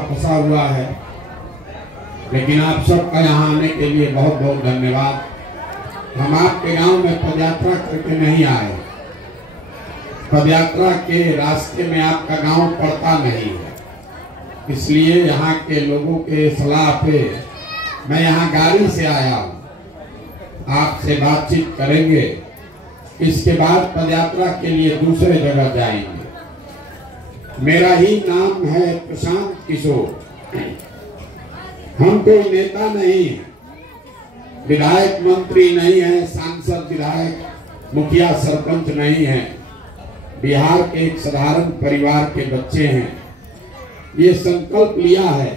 फंसा हुआ है, लेकिन आप सबका यहाँ आने के लिए बहुत बहुत धन्यवाद। हम आपके गांव में पदयात्रा करके नहीं आए। पदयात्रा के रास्ते में आपका गांव पड़ता नहीं है, इसलिए यहाँ के लोगों के सलाह पे मैं यहाँ गाड़ी से आया हूँ। आपसे बातचीत करेंगे, इसके बाद पदयात्रा के लिए दूसरे जगह जाएंगे। मेरा ही नाम है प्रशांत किशोर। हम कोई नेता नहीं है, विधायक मंत्री नहीं है, सांसद विधायक मुखिया सरपंच नहीं है। बिहार के एक साधारण परिवार के बच्चे हैं। ये संकल्प लिया है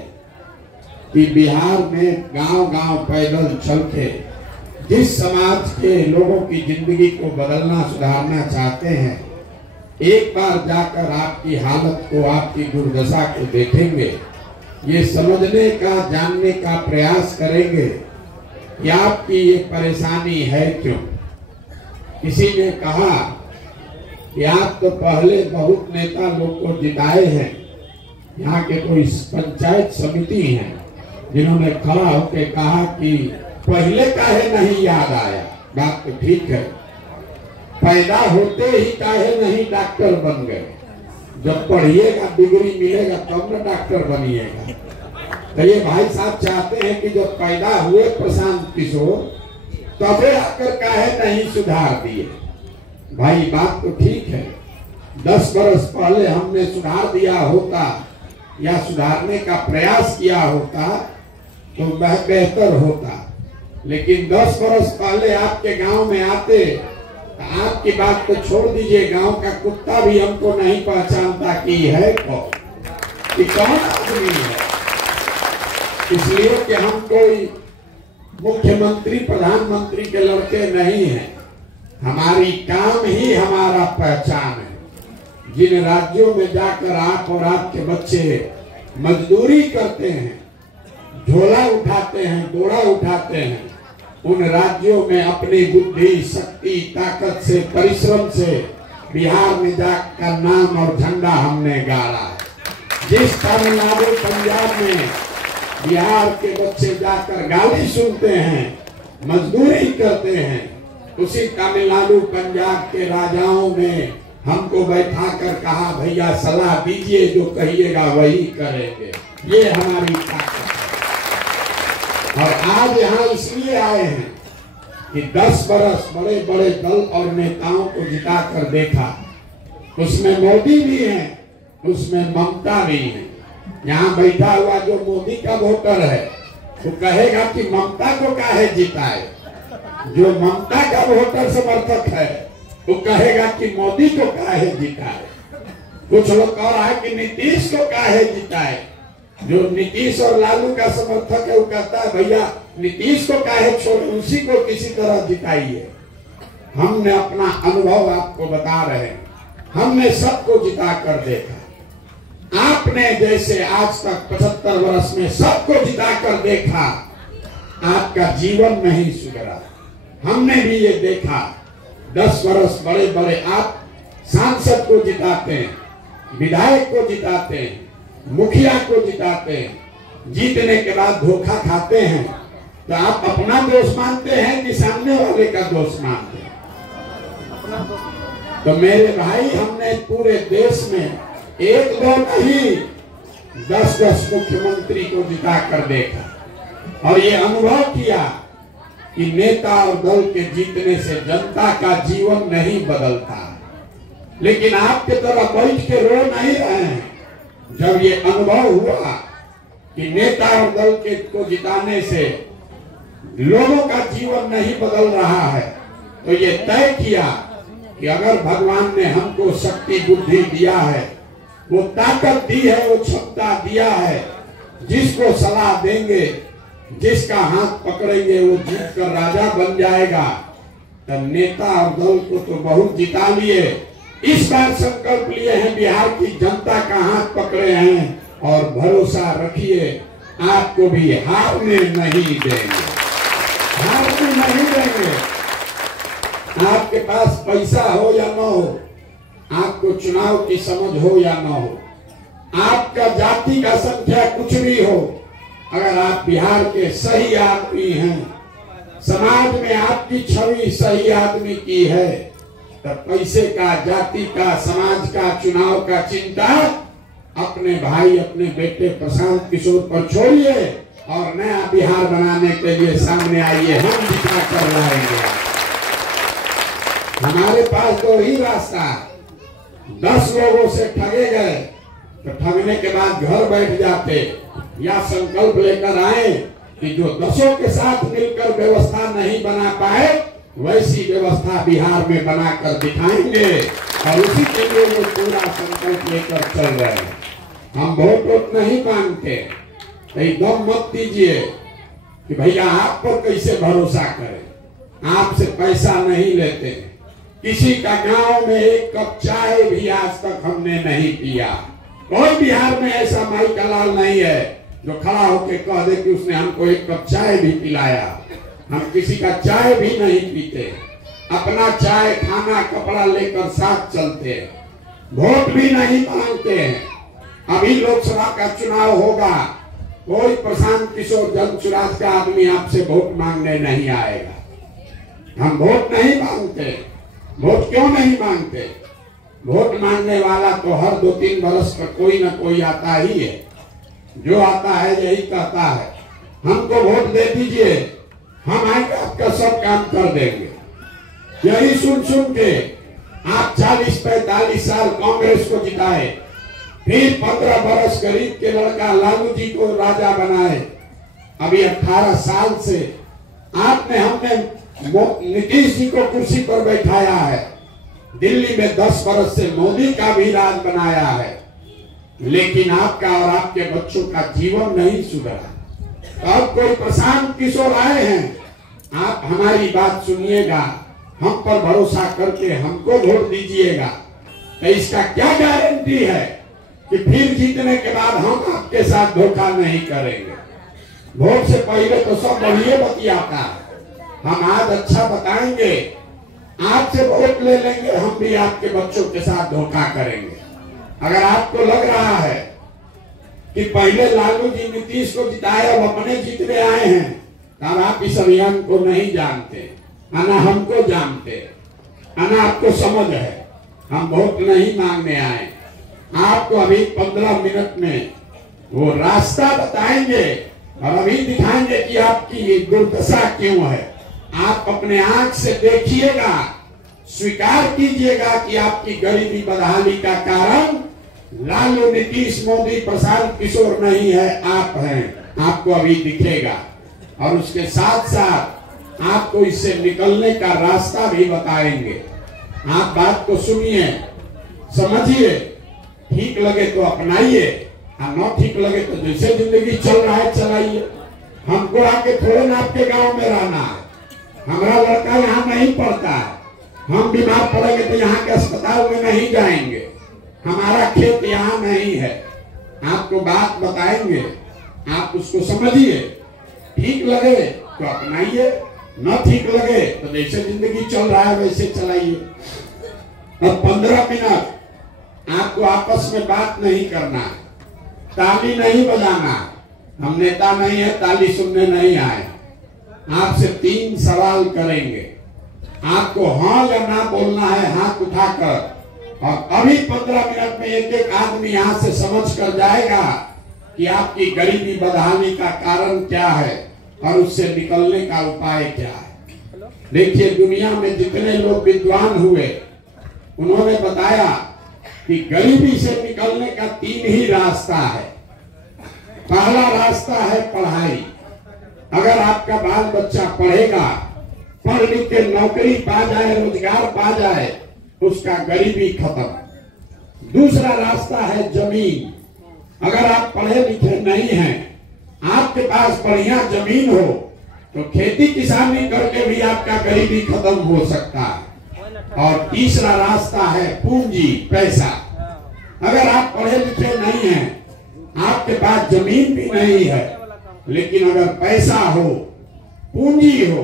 कि बिहार में गांव-गांव पैदल चल के जिस समाज के लोगों की जिंदगी को बदलना सुधारना चाहते हैं, एक बार जाकर आपकी हालत को, आपकी दुर्दशा को देखेंगे। ये समझने का, जानने का प्रयास करेंगे कि आपकी ये परेशानी है क्यों। किसी ने कहा कि आप तो पहले बहुत नेता लोग को जिताए हैं। यहाँ के कोई पंचायत समिति हैं जिन्होंने खड़ा होकर कहा कि पहले काहे नहीं याद आया। बात तो ठीक है, पैदा होते ही काहे नहीं डॉक्टर बन गए। जब पढ़िएगा, डिग्री मिलेगा तब न डॉक्टर बनिएगा। तो ये भाई साहब चाहते हैं कि जब पैदा हुए प्रशांत किशोर, तबे आकर काहे नहीं सुधार दिए। भाई बात तो ठीक है, 10 बरस पहले हमने सुधार दिया होता या सुधारने का प्रयास किया होता तो बेहतर होता। लेकिन 10 बरस पहले आपके गांव में आते, आपकी बात तो छोड़ दीजिए, गांव का कुत्ता भी हमको नहीं पहचानता कि है कौन, कि कौन आदमी है। इसलिए कि हम कोई मुख्यमंत्री प्रधानमंत्री के लड़के नहीं हैं। हमारी काम ही हमारा पहचान है। जिन राज्यों में जाकर आप और आपके बच्चे मजदूरी करते हैं, झोला उठाते हैं, बोरा उठाते हैं, उन राज्यों में अपनी बुद्धि, शक्ति, ताकत से, परिश्रम से बिहार में जाकर नाम और झंडा हमने गाड़ा है। जिस तमिलनाडु, पंजाब में बिहार के बच्चे जाकर गाली सुनते हैं, मजदूरी करते हैं, उसी तमिलनाडु, पंजाब के राजाओं में हमको बैठा कर कहा, भैया सलाह दीजिए, जो कहिएगा वही करेंगे। ये हमारी ताकत है। और आज यहाँ इसलिए आए हैं कि 10 बरस बड़े बड़े दल और नेताओं को जिता कर देखा। उसमें मोदी भी है, उसमें ममता भी है। यहाँ बैठा हुआ जो मोदी का वोटर है वो कहेगा कि ममता को काहे जिताए। जो ममता का वोटर समर्थक है वो कहेगा कि मोदी को काहे जिताए। कुछ लोग कह रहा है कि नीतीश को काहे जिताए। जो नीतीश और लालू का समर्थक है वो कहता है भैया नीतीश को काहे छोड़े, उसी को किसी तरह जिताइए। हमने अपना अनुभव आपको बता रहे हैं। हमने सबको जिता कर देखा। आपने जैसे आज तक 75 वर्ष में सबको जिता कर देखा, आपका जीवन नहीं सुधरा। हमने भी ये देखा, 10 वर्ष बड़े बड़े आप सांसद को जिताते हैं, विधायक को जिताते हैं, मुखिया को जिताते हैं। जीतने के बाद धोखा खाते हैं तो आप अपना दोष मानते हैं कि सामने वाले का दोष मानते हैं। तो मेरे भाई, हमने पूरे देश में 1-2 नहीं 10-10 मुख्यमंत्री को जिता कर देखा और ये अनुभव किया कि नेता और दल के जीतने से जनता का जीवन नहीं बदलता। लेकिन आपके तरह बैठ के रो नहीं रहे हैं। जब ये अनुभव हुआ कि नेता और दल के को जिताने से लोगों का जीवन नहीं बदल रहा है, तो ये तय किया कि अगर भगवान ने हमको शक्ति, बुद्धि दिया है, वो ताकत दी है, वो क्षमता दिया है, जिसको सलाह देंगे, जिसका हाथ पकड़ेंगे वो जीत कर राजा बन जाएगा। तब नेता और दल को तो बहुत जिता लिए। इस बार संकल्प लिए हैं, बिहार की जनता का हाथ पकड़े हैं और भरोसा रखिए आपको भी हारने नहीं देंगे, हारने नहीं देंगे। आपके पास पैसा हो या न हो, आपको चुनाव की समझ हो या न हो, आपका जाति का संख्या कुछ भी हो, अगर आप बिहार के सही आदमी हैं, समाज में आपकी छवि सही आदमी की है, तब पैसे का, जाति का, समाज का, चुनाव का चिंता अपने भाई, अपने बेटे प्रशांत किशोर पर छोड़िए और नया बिहार बनाने के लिए सामने आइए। हम दिखा कर लाएंगे। हमारे पास दो ही रास्ता है। 10 लोगों से ठगे गए तो ठगने के बाद घर बैठ जाते, या संकल्प लेकर आए कि जो 10 के साथ मिलकर व्यवस्था नहीं बना पाए, वैसी व्यवस्था बिहार में बनाकर दिखाएंगे और उसी के लिए वो पूरा संकल्प लेकर चल रहे हैं। हम वोट नहीं मांगते, एकदम मत दीजिए कि भैया आप पर कैसे भरोसा करें। आपसे पैसा नहीं लेते, किसी का गांव में एक कप चाय भी आज तक हमने नहीं पिया। कोई बिहार में ऐसा माई का लाल नहीं है जो खड़ा होकर कह दे कि उसने हमको एक कप चाय भी पिलाया। हम किसी का चाय भी नहीं पीते, अपना चाय, खाना, कपड़ा लेकर साथ चलते हैं। वोट भी नहीं मांगते हैं। अभी लोकसभा का चुनाव होगा, कोई प्रशांत किशोर जनसुराज का आदमी आपसे वोट मांगने नहीं आएगा। हम वोट नहीं मांगते। वोट क्यों नहीं मांगते? वोट मांगने वाला तो हर 2-3 बरस पर कोई ना कोई आता ही है। जो आता है यही कहता है हमको वोट दे दीजिए, हम आएंगे आपका सब काम कर देंगे। यही सुन सुन के आप 40-45 साल कांग्रेस को जिताए, फिर 15 बरस गरीब के लड़का लालू जी को राजा बनाए। अभी 18 साल से आपने, हमने नीतीश जी को कुर्सी पर बैठाया है। दिल्ली में 10 बरस से मोदी का भी राज बनाया है, लेकिन आपका और आपके बच्चों का जीवन नहीं सुधरा। अब कोई प्रशांत किशोर आए हैं, आप हमारी बात सुनिएगा, हम पर भरोसा करके हमको वोट दीजिएगा। तो इसका क्या गारंटी है कि फिर जीतने के बाद हम आपके साथ धोखा नहीं करेंगे? वोट से पहले तो सब बढ़िया बतियाता है। हम आज अच्छा बताएंगे, आपसे वोट ले लेंगे, हम भी आपके बच्चों के साथ धोखा करेंगे। अगर आपको लग रहा है कि पहले लालू जी नीतीश को जिताए और अपने जीतने आए हैं, तब आप इस अभियान को नहीं जानते, ना हमको जानते, ना आपको समझ है। हम वोट नहीं मांगने आए। आपको अभी 15 मिनट में वो रास्ता बताएंगे और अभी दिखाएंगे कि आपकी ये दुर्दशा क्यों है। आप अपने आंख से देखिएगा, स्वीकार कीजिएगा कि आपकी गरीबी बदहाली का कारण लालू, नीतीश, मोदी, प्रशांत किशोर नहीं है, आप हैं। आपको अभी दिखेगा और उसके साथ साथ आपको इससे निकलने का रास्ता भी बताएंगे। आप बात को सुनिए, समझिए, ठीक लगे तो अपनाइए, न ठीक लगे तो जैसे जिंदगी चल रहा है चलाइए। हमको आके थोड़े ना आपके गांव में रहना है। हमारा लड़का यहाँ नहीं पढ़ता है, हम बीमार पड़ेंगे तो यहाँ के अस्पताल में नहीं जाएंगे। हमारा खेत यहाँ नहीं है। आपको बात बताएंगे, आप उसको समझिए, ठीक लगे तो अपनाइए, न ठीक लगे तो जैसे जिंदगी चल रहा है वैसे चलाइए। अब 15 मिनट आपको आपस में बात नहीं करना है, ताली नहीं बजाना। हम नेता नहीं है, ताली सुनने नहीं आए। आपसे 3 सवाल करेंगे, आपको हाँ या ना बोलना है हाथ उठाकर। और अभी 15 मिनट में एक आदमी यहाँ से समझ कर जाएगा कि आपकी गरीबी बदहाली का कारण क्या है और उससे निकलने का उपाय क्या है। देखिए, दुनिया में जितने लोग विद्वान हुए, उन्होंने बताया कि गरीबी से निकलने का 3 ही रास्ता है। पहला रास्ता है पढ़ाई। अगर आपका बाल बच्चा पढ़ेगा, पढ़ लिख के नौकरी पा जाए, रोजगार पा जाए, उसका गरीबी खत्म। दूसरा रास्ता है जमीन। अगर आप पढ़े लिखे नहीं हैं, आपके पास बढ़िया जमीन हो, तो खेती किसानी करके भी आपका गरीबी खत्म हो सकता है। और तीसरा रास्ता है पूंजी, पैसा। अगर आप पढ़े लिखे नहीं हैं, आपके पास जमीन भी नहीं है, लेकिन अगर पैसा हो, पूंजी हो,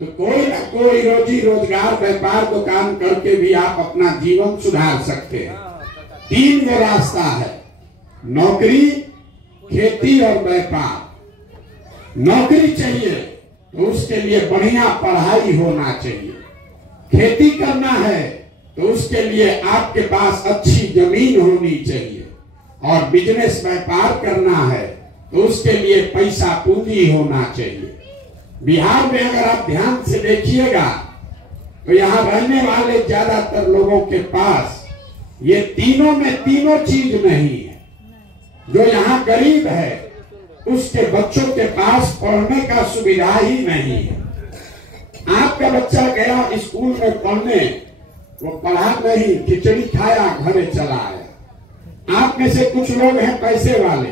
तो कोई ना कोई रोजी रोजगार, व्यापार, दुकान करके भी आप अपना जीवन सुधार सकते हैं। 3 गो रास्ता है। नौकरी, खेती और व्यापार। नौकरी चाहिए तो उसके लिए बढ़िया पढ़ाई होना चाहिए। खेती करना है तो उसके लिए आपके पास अच्छी जमीन होनी चाहिए। और बिजनेस व्यापार करना है तो उसके लिए पैसा पूंजी होना चाहिए। बिहार में अगर आप ध्यान से देखिएगा तो यहाँ रहने वाले ज्यादातर लोगों के पास ये तीनों में तीनों चीज नहीं है। जो यहाँ गरीब है उसके बच्चों के पास पढ़ने का सुविधा ही नहीं है। आपका बच्चा गया स्कूल में पढ़ने, वो पढ़ा नहीं, खिचड़ी खाया, घरे चला आया। आप में से कुछ लोग हैं पैसे वाले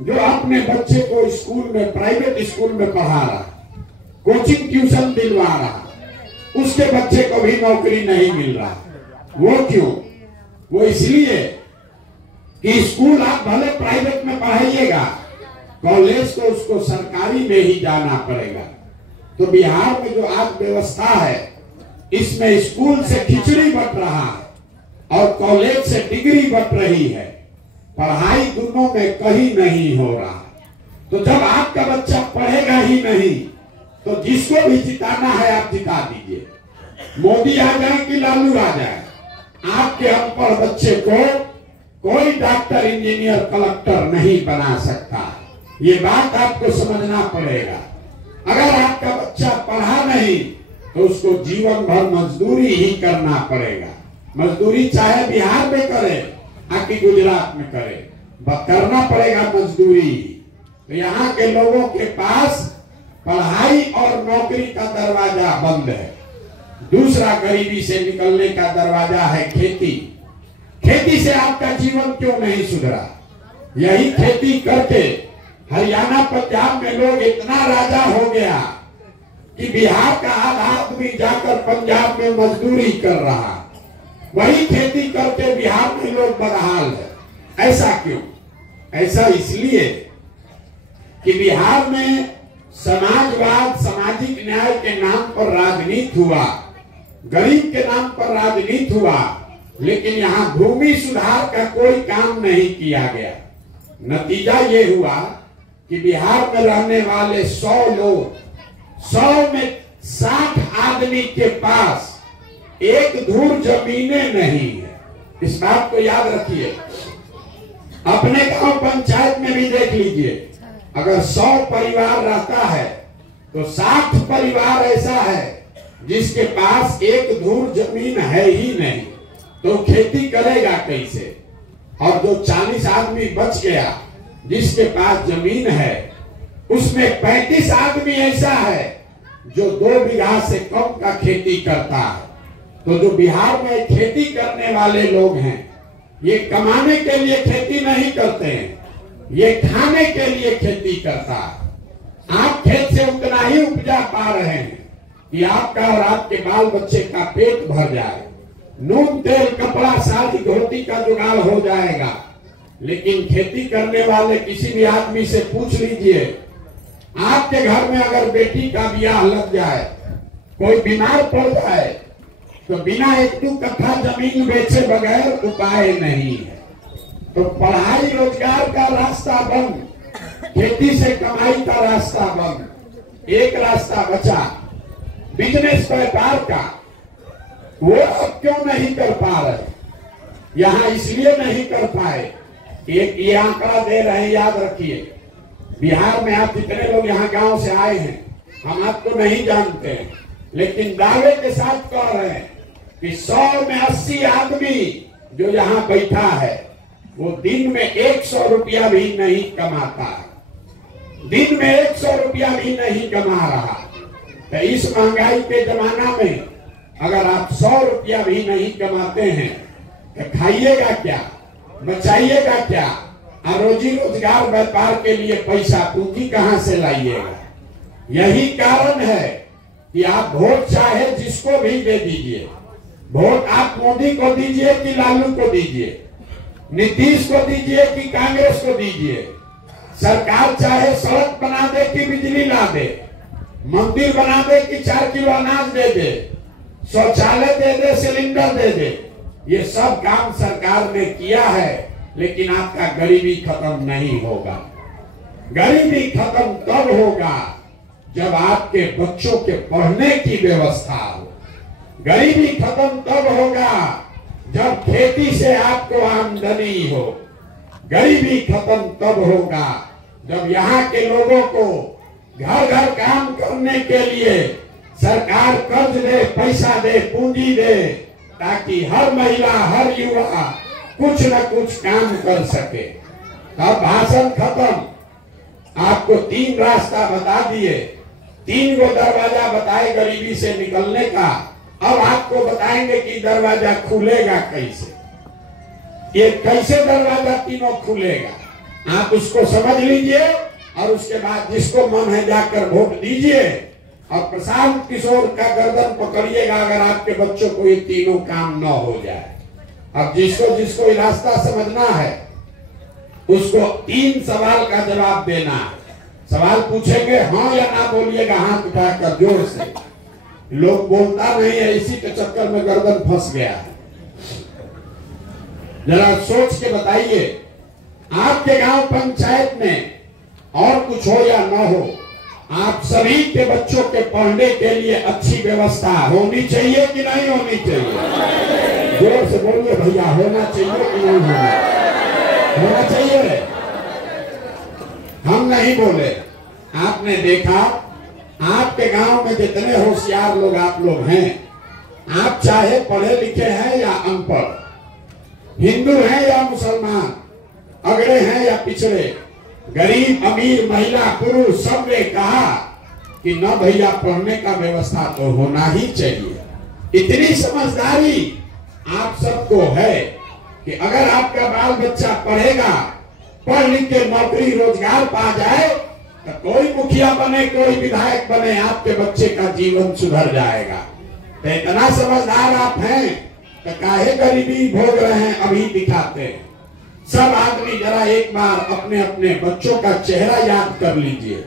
जो अपने बच्चे को स्कूल में, प्राइवेट स्कूल में पढ़ा रहा, कोचिंग ट्यूशन दिलवा रहा, उसके बच्चे को भी नौकरी नहीं मिल रहा। वो क्यों? वो इसलिए कि स्कूल आप भले प्राइवेट में पढ़ाइएगा, कॉलेज तो उसको सरकारी में ही जाना पड़ेगा। तो बिहार में जो आज व्यवस्था है, इसमें स्कूल से खिचड़ी बट रहा है और कॉलेज से डिग्री बट रही है। पढ़ाई दोनों में कहीं नहीं हो रहा। तो जब आपका बच्चा पढ़ेगा ही नहीं तो जिसको भी जिताना है आप जिता दीजिए। मोदी आ जाए कि लालू आ जाए, आपके अनपढ़ बच्चे को कोई डॉक्टर, इंजीनियर, कलेक्टर नहीं बना सकता। ये बात आपको समझना पड़ेगा। अगर आपका बच्चा पढ़ा नहीं तो उसको जीवन भर मजदूरी ही करना पड़ेगा। मजदूरी चाहे बिहार में करे आकि गुजरात में करे, करना पड़ेगा मजदूरी। तो यहाँ के लोगों के पास पढ़ाई और नौकरी का दरवाजा बंद है। दूसरा गरीबी से निकलने का दरवाजा है खेती। खेती से आपका जीवन क्यों नहीं सुधरा? यही खेती करके हरियाणा, पंजाब में लोग इतना राजा हो गया कि बिहार का आधा आदमी जाकर पंजाब में मजदूरी कर रहा। वही खेती करके बिहार में लोग बदहाल है। ऐसा क्यों? ऐसा इसलिए कि बिहार में समाजवाद, सामाजिक न्याय के नाम पर राजनीति हुआ, गरीब के नाम पर राजनीति हुआ, लेकिन यहाँ भूमि सुधार का कोई काम नहीं किया गया। नतीजा ये हुआ कि बिहार में रहने वाले 100 लोग, 100 में 60 आदमी के पास एक धूर जमीनें नहीं है। इस बात को याद रखिए। अपने गांव पंचायत में भी देख लीजिए, अगर 100 परिवार रहता है तो 60 परिवार ऐसा है जिसके पास एक धूर जमीन है ही नहीं। तो खेती करेगा कैसे? और जो 40 आदमी बच गया जिसके पास जमीन है, उसमें 35 आदमी ऐसा है जो 2 बीघा से कम का खेती करता है। तो जो बिहार में खेती करने वाले लोग हैं, ये कमाने के लिए खेती नहीं करते हैं, ये खाने के लिए खेती करता है। आप खेत से उतना ही उपजा पा रहे हैं कि आपका और आपके बाल बच्चे का पेट भर जाए, नून, तेल, कपड़ा, साड़ी, धोती का जुगाड़ हो जाएगा। लेकिन खेती करने वाले किसी भी आदमी से पूछ लीजिए, आपके घर में अगर बेटी का ब्याह लग जाए, कोई बीमार पड़ जाए, तो बिना 1-2 कट्ठा जमीन बेचे बगैर उपाय नहीं है। तो पढ़ाई रोजगार का रास्ता बंद, खेती से कमाई का रास्ता बंद। एक रास्ता बचा बिजनेस व्यापार का, वो अब क्यों नहीं कर पा रहे? यहाँ इसलिए नहीं कर पाए, एक ये आंकड़ा दे रहे हैं, याद रखिए। बिहार में आप जितने लोग यहाँ गांव से आए हैं, हम आपको नहीं जानते हैं, लेकिन दावे के साथ कह रहे हैं कि 100 में 80 आदमी जो यहाँ बैठा है वो दिन में 100 रुपया भी नहीं कमाता है। दिन में 100 रुपया भी नहीं कमा रहा। तो इस महंगाई के जमाना में अगर आप 100 रुपया भी नहीं कमाते हैं तो खाइएगा क्या, बचाइएगा क्या? और रोजी रोजगार व्यापार के लिए पैसा पूंजी कहां से लाइएगा? यही कारण है कि आप वोट चाहे जिसको भी दे दीजिए, वोट आप मोदी को दीजिए कि लालू को दीजिए, नीतीश को दीजिए कि कांग्रेस को दीजिए, सरकार चाहे सड़क बना दे कि बिजली ला दे, मंदिर बना दे कि 4 किलो अनाज दे दे, शौचालय दे दे, सिलेंडर दे दे, ये सब काम सरकार ने किया है लेकिन आपका गरीबी खत्म नहीं होगा। गरीबी खत्म तब होगा जब आपके बच्चों के पढ़ने की व्यवस्था हो। गरीबी खत्म तब होगा जब खेती से आपको आमदनी हो। गरीबी खत्म तब होगा जब यहाँ के लोगों को घर घर काम करने के लिए सरकार कर्ज दे, पैसा दे, पूंजी दे, ताकि हर महिला, हर युवा कुछ न कुछ काम कर सके। अब भाषण खत्म। आपको 3 रास्ता बता दिए, 3 गो दरवाजा बताए गरीबी से निकलने का। अब आपको बताएंगे कि दरवाजा खुलेगा कैसे। ये कैसे दरवाजा तीनों खुलेगा, आप उसको समझ लीजिए और उसके बाद जिसको मन है जाकर वोट दीजिए और प्रशांत किशोर का गर्दन पकड़िएगा अगर आपके बच्चों को ये तीनों काम न हो जाए। अब जिसको जिसको ये रास्ता समझना है उसको 3 सवाल का जवाब देना है। सवाल पूछेंगे, हाँ या ना बोलिएगा हाथ उठाकर जोर से। लोग बोलता नहीं है, इसी के चक्कर में गर्दन फंस गया है। जरा सोच के बताइए, आपके गांव पंचायत में और कुछ हो या ना हो, आप सभी के बच्चों के पढ़ने के लिए अच्छी व्यवस्था होनी चाहिए कि नहीं होनी चाहिए? जोर से बोलिए भैया, होना चाहिए कि नहीं होना चाहिए? हम नहीं बोले। आपने देखा आपके गांव में जितने होशियार लोग आप लोग हैं, आप चाहे पढ़े लिखे हैं या अनपढ़, हिंदू हैं या मुसलमान, अगड़े हैं या पिछड़े, गरीब अमीर, महिला पुरुष, सबने कहा कि न भैया पढ़ने का व्यवस्था तो होना ही चाहिए। इतनी समझदारी आप सबको है कि अगर आपका बाल बच्चा पढ़ेगा, पढ़ लिख के नौकरी रोजगार पा जाए, तो कोई मुखिया बने, कोई विधायक बने, आपके बच्चे का जीवन सुधर जाएगा। तो इतना समझदार आप हैं तो काहे गरीबी भोग रहे हैं अभी दिखाते हैं। सब आदमी जरा एक बार अपने अपने बच्चों का चेहरा याद कर लीजिए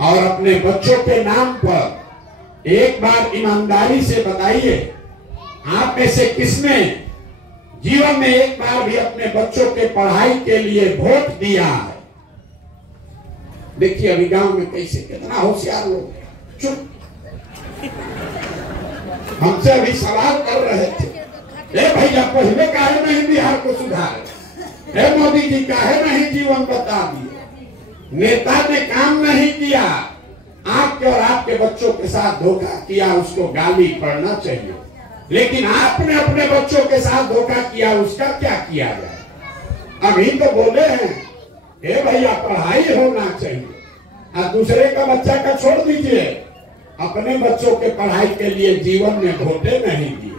और अपने बच्चों के नाम पर एक बार ईमानदारी से बताइए, आप में से किसने जीवन में एक बार भी अपने बच्चों के पढ़ाई के लिए वोट दिया है? देखिए अभी गांव में कैसे कितना होशियार लोग हैं। चुप। हमसे अभी सवाल कर रहे थे, ए भैया पहले काहे नहीं बिहार को सुधारे, ए मोदी जी काहे नहीं जीवन बता दिए, नेता ने काम नहीं किया, आपके और आपके बच्चों के साथ धोखा किया, उसको गाली पड़ना चाहिए। लेकिन आपने अपने बच्चों के साथ धोखा किया, उसका क्या किया जाए? अभी तो बोले हैं ए भैया पढ़ाई होना चाहिए, और दूसरे का बच्चा का छोड़ दीजिए, अपने बच्चों के पढ़ाई के लिए जीवन में वोटे नहीं दिए।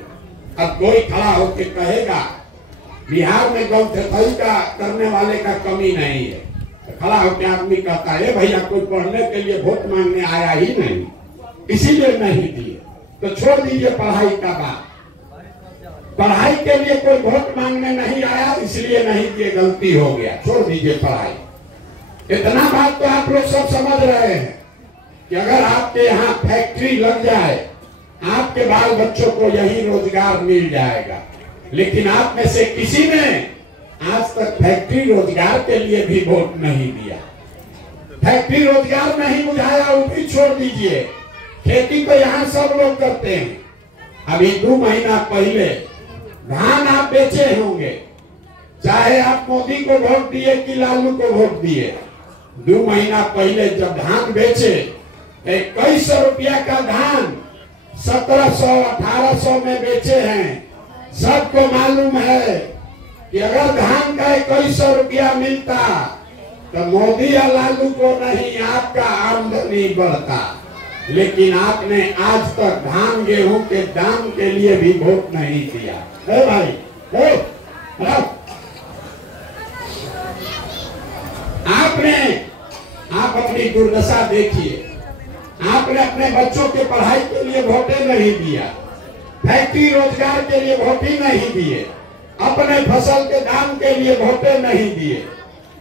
अब कोई खड़ा होकर कहेगा बिहार में गौथई का करने वाले का कमी नहीं है, तो खड़ा होकर आदमी कहता है भैया कोई पढ़ने के लिए वोट मांगने आया ही नहीं, इसीलिए नहीं दिए। तो छोड़ दीजिए पढ़ाई का बात, पढ़ाई के लिए कोई वोट मांगने नहीं आया इसलिए नहीं दिए, गलती हो गया, छोड़ दीजिए पढ़ाई। इतना बात तो आप लोग सब समझ रहे हैं कि अगर आपके यहाँ फैक्ट्री लग जाए, आपके बाल बच्चों को यही रोजगार मिल जाएगा। लेकिन आप में से किसी ने आज तक फैक्ट्री रोजगार के लिए भी वोट नहीं दिया। फैक्ट्री रोजगार नहीं बुझाया, वो भी छोड़ दीजिए। खेती तो यहाँ सब लोग करते हैं। अभी 2 महीना पहले धान आप बेचे होंगे, चाहे आप मोदी को वोट दिए कि लालू को वोट दिए। 2 महीना पहले जब धान बेचे, 2100 रुपया का धान 1700-1800 में बेचे हैं। सबको मालूम है कि अगर धान का 2100 रुपया मिलता तो मोदी या लालू को नहीं, आपका आमदनी बढ़ता। लेकिन आपने आज तक धान गेहूं के दाम के लिए भी वोट नहीं दिया। ए भाई, आप अपनी दुर्दशा देखिए। आपने अपने बच्चों के पढ़ाई के लिए वोटे नहीं दिया, फैक्ट्री रोजगार के लिए वोट ही नहीं दिए, अपने फसल के दाम के लिए वोटे नहीं दिए।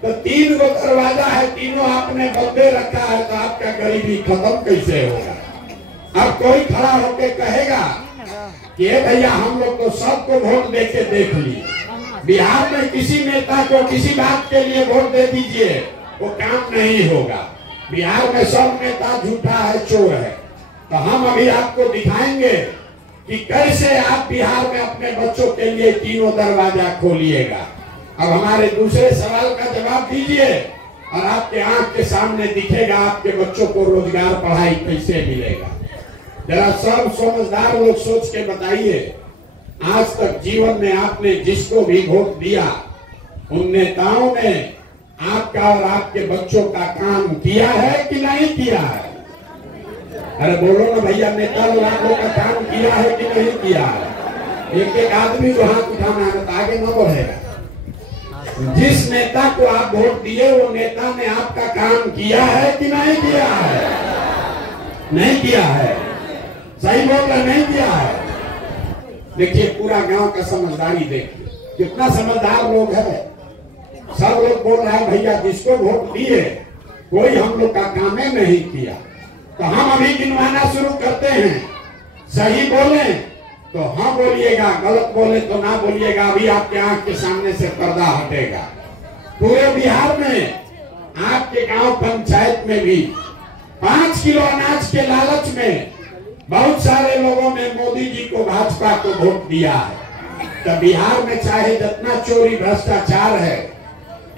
तो 3 गो दरवाजा है, तीनों आपने बंदे रखा है, तो आपका गरीबी खत्म कैसे होगा? अब कोई खड़ा होकर कहेगा कि भैया हम लोग तो सबको वोट देके देख लिए, बिहार में किसी नेता को किसी बात के लिए वोट दे दीजिए, वो काम नहीं होगा। बिहार में सब नेता झूठा है, चोर है। तो हम अभी आपको दिखाएंगे कि कैसे आप बिहार में अपने बच्चों के लिए तीनों दरवाजा खोलिएगा। अब हमारे दूसरे सवाल का जवाब दीजिए और आपके आंख के सामने दिखेगा आपके बच्चों को रोजगार, पढ़ाई कैसे मिलेगा। जरा सब समझदार लोग सोच के बताइए, आज तक जीवन में आपने जिसको भी वोट दिया उन नेताओं ने आपका और आपके बच्चों का काम किया है कि नहीं किया है? अरे बोलो ना भैया, नेता लोग आप लोग का काम किया है कि नहीं किया है? एक एक आदमी को हाथ उठाना है तो आगे न बढ़ेगा। जिस नेता को आप वोट दिए वो नेता ने आपका काम किया है कि नहीं किया है? नहीं किया है। सही बोल रहे, नहीं किया है। देखिए पूरा गांव का समझदारी देखिए, कितना समझदार लोग है। सब लोग बोल रहे हैं भैया जिसको वोट दिए कोई हम लोग का काम नहीं किया। तो हम अभी गिनवाना शुरू करते हैं। सही बोले तो हाँ बोलिएगा, गलत बोले तो ना बोलिएगा। अभी आपके आंख के सामने से पर्दा हटेगा। पूरे बिहार में आपके गांव पंचायत में भी 5 किलो अनाज के लालच में बहुत सारे लोगों ने मोदी जी को, भाजपा को वोट दिया है। तो बिहार में चाहे जितना चोरी भ्रष्टाचार है,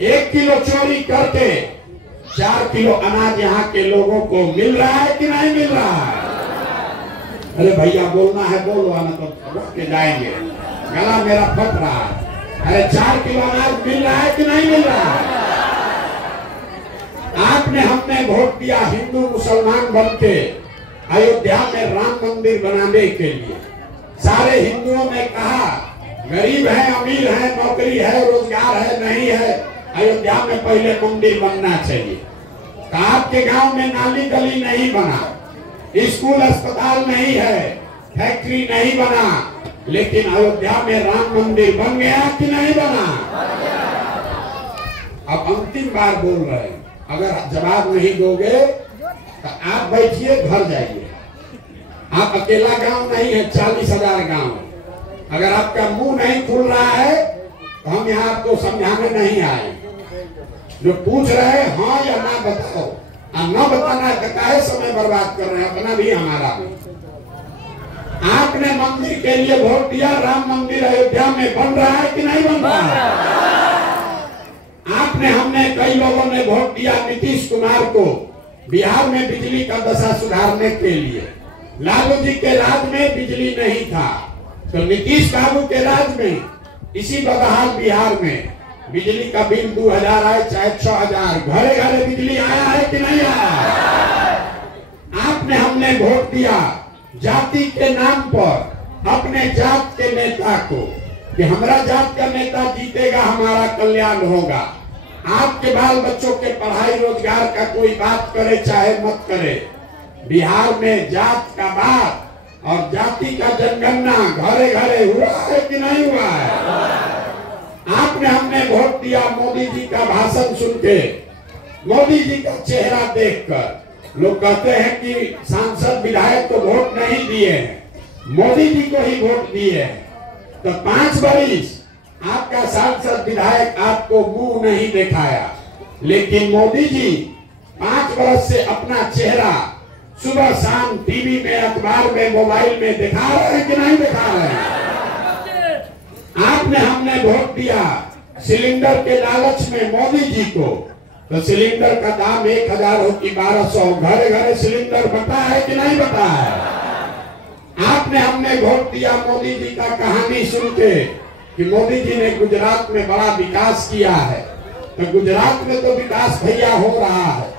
1 किलो चोरी करके 4 किलो अनाज यहाँ के लोगों को मिल रहा है कि नहीं मिल रहा है? अरे भैया बोलना है बोलो, आना तो रोक के जाएंगे, गला मेरा फट रहा है। अरे 4 किलो अनाज मिल रहा है कि नहीं मिल रहा है? आपने हमने वोट दिया हिंदू मुसलमान बन के अयोध्या में राम मंदिर बनाने के लिए। सारे हिंदुओं ने कहा गरीब है, अमीर है, नौकरी है, रोजगार है, नहीं है, अयोध्या में पहले मंदिर बनना चाहिए। तो आपके गांव में नाली गली नहीं बना, स्कूल अस्पताल नहीं है, फैक्ट्री नहीं बना, लेकिन अयोध्या में राम मंदिर बन गया कि नहीं बना? अब अंतिम बार बोल रहे हैं, अगर जवाब नहीं दोगे तो आप बैठिए, घर जाइए। आप अकेला गांव नहीं है, 40,000 गांव। अगर आपका मुंह नहीं खुल रहा है तो हम यहाँ आपको समझाने नहीं आए। जो पूछ रहे हैं हाँ या ना बताओ, और ना बताना है तो काहे समय बर्बाद कर रहे हैं, अपना भी हमारा भी। आपने मंदिर के लिए वोट दिया, राम मंदिर अयोध्या में बन रहा है कि नहीं बन रहा है? आपने हमने कई लोगों ने वोट दिया नीतीश कुमार को बिहार में बिजली का दशा सुधारने के लिए। लालू जी के राज में बिजली नहीं था, तो नीतीश बाबू के राज में इसी बदहाल बिहार में बिजली का बिल 2000 आए चाहे 6000, घरे घरे बिजली आया है कि नहीं आया? आपने हमने वोट दिया जाति के नाम पर अपने जात के नेता को कि हमारा जात का नेता जीतेगा, हमारा कल्याण होगा। आपके बाल बच्चों के पढ़ाई रोजगार का कोई बात करे चाहे मत करे, बिहार में जात का बात और जाति का जनगणना घरे घरे हुआ है कि नहीं हुआ है? आपने हमने वोट दिया मोदी जी का भाषण सुन के, मोदी जी का चेहरा देखकर। लोग कहते हैं कि सांसद विधायक को वोट नहीं दिए हैं, मोदी जी को ही वोट दिए हैं। तो 5 बरिस आपका सांसद विधायक आपको मुंह नहीं दिखाया, लेकिन मोदी जी 5 वर्ष से अपना चेहरा सुबह शाम टीवी में, अखबार में, मोबाइल में दिखा रहे हैं कि नहीं दिखा रहे हैं? आपने हमने वोट दिया सिलेंडर के लालच में मोदी जी को, तो सिलेंडर का दाम 1000 हो कि 1200, घरे घरे सिलेंडर बता है कि नहीं बता है? आपने हमने वोट दिया मोदी जी का कहानी सुन के कि मोदी जी ने गुजरात में बड़ा विकास किया है। तो गुजरात में तो विकास भैया हो रहा है,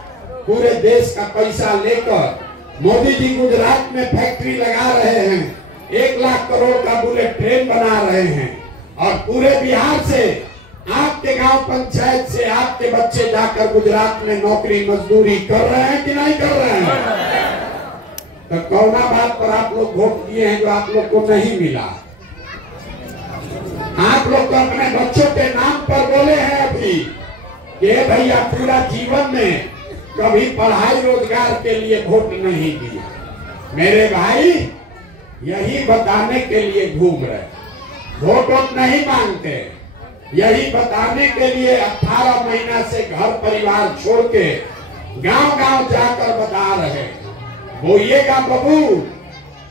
पूरे देश का पैसा लेकर मोदी जी गुजरात में फैक्ट्री लगा रहे हैं, 1 लाख करोड़ का बुलेट ट्रेन बना रहे हैं, और पूरे बिहार से आपके गांव पंचायत से आपके बच्चे जाकर गुजरात में नौकरी मजदूरी कर रहे हैं कि नहीं कर रहे हैं? तो कौना बात पर आप लोग वोट दिए हैं जो आप लोग को नहीं मिला? आप लोग तो अपने बच्चों के नाम पर बोले हैं अभी कि भैया पूरा जीवन में कभी पढ़ाई रोजगार के लिए वोट नहीं दिया। मेरे भाई यही बताने के लिए घूम रहे, वोट नहीं मांगते, यही बताने के लिए 18 महीना से घर परिवार छोड़ के गांव-गांव जाकर बता रहे बोइएगा बबू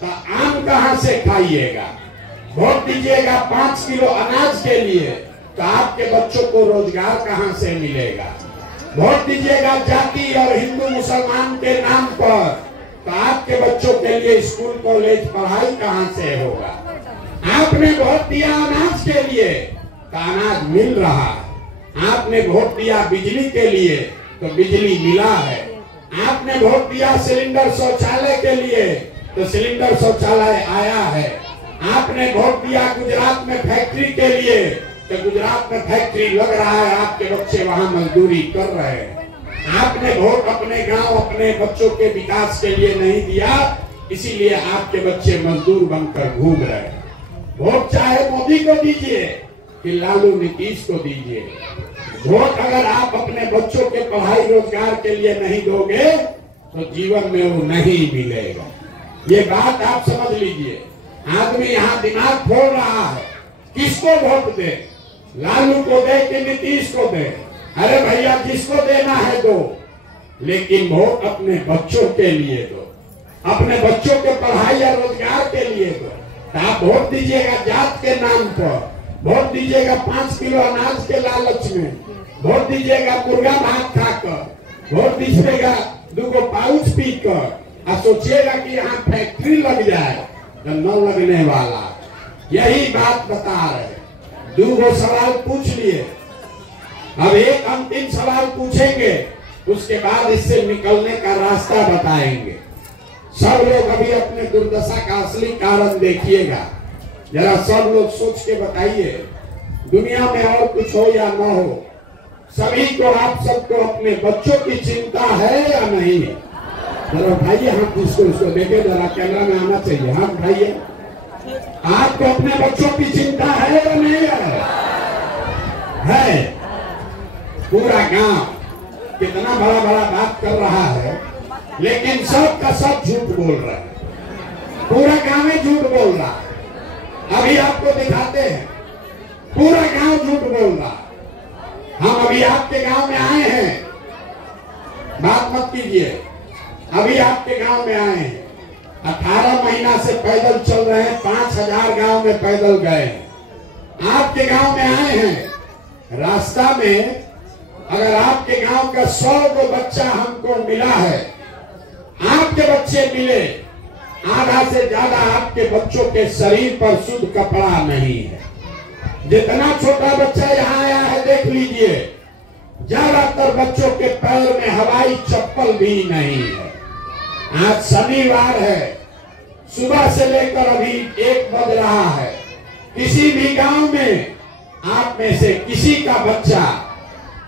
तो आम कहां से खाइएगा, वोट दीजिएगा 5 किलो अनाज के लिए तो आपके बच्चों को रोजगार कहां से मिलेगा, वोट दीजिएगा जाति और हिंदू मुसलमान के नाम पर तो आपके बच्चों के लिए स्कूल कॉलेज पढ़ाई कहां से होगा। आपने वोट दिया अनाज के लिए तो अनाज मिल रहा है, आपने वोट दिया बिजली के लिए तो बिजली मिला है, आपने वोट दिया सिलेंडर शौचालय के लिए तो सिलेंडर शौचालय आया है, आपने वोट दिया गुजरात में फैक्ट्री के लिए तो गुजरात में फैक्ट्री लग रहा है, आपके बच्चे वहां मजदूरी कर रहे हैं। आपने वोट अपने गांव अपने बच्चों के विकास के लिए नहीं दिया, इसीलिए आपके बच्चे मजदूर बनकर घूम रहे हैं। वोट चाहे मोदी को दीजिए कि लालू नीतीश को दीजिए, वोट अगर आप अपने बच्चों के पढ़ाई रोजगार के लिए नहीं दोगे तो जीवन में वो नहीं मिलेगा। ये बात आप समझ लीजिए। आदमी यहाँ दिमाग फोड़ रहा है, किसको वोट दे, लालू को दे कि नीतीश को दे। अरे भैया जिसको देना है दो, लेकिन वोट अपने बच्चों के लिए दो, अपने बच्चों के पढ़ाई या रोजगार के लिए दो। तो आप वोट दीजिएगा जात के नाम पर, वोट दीजिएगा 5 किलो अनाज के लालच में, वोट दीजिएगा मुर्गा भात खाकर, वोट दीजिएगा 2 पाउच पीकर और सोचिएगा कि यहाँ फैक्ट्री लग जाए तो न लगने वाला। यही बात बता रहे। 2 सवाल पूछ लिए, अब एक अंतिम सवाल पूछेंगे, उसके बाद इससे निकलने का रास्ता बताएंगे। सब लोग अभी अपने दुर्दशा का असली कारण देखिएगा, जरा सब लोग सोच के बताइए दुनिया में और कुछ हो या न हो, सभी को आप सबको अपने बच्चों की चिंता है या नहीं। जरा उठाइए हाथ, इसको देखे, जरा कैमरा में आना चाहिए, हाथ उठाइए। आपको अपने बच्चों की चिंता है या नहीं है? पूरा गांव कितना बड़ा बड़ा बात कर रहा है, लेकिन सब का सब झूठ बोल रहा है, पूरा गांव में झूठ बोल रहा है। अभी आपको दिखाते हैं, पूरा गांव झूठ बोल रहा है। हम अभी आपके गांव में आए हैं, बात मत कीजिए, अभी आपके गांव में आए हैं, 18 महीना से पैदल चल रहे हैं, 5000 गांव में पैदल गए, आपके गांव में आए हैं। रास्ता में अगर आपके गांव का 100 को बच्चा हमको मिला है, आपके बच्चे मिले, आधा से ज्यादा आपके बच्चों के शरीर पर शुद्ध कपड़ा नहीं है। जितना छोटा बच्चा यहाँ आया है देख लीजिए, ज्यादातर बच्चों के पैर में हवाई चप्पल भी नहीं है। आज शनिवार है, सुबह से लेकर अभी 1 बज रहा है, किसी भी गांव में आप में से किसी का बच्चा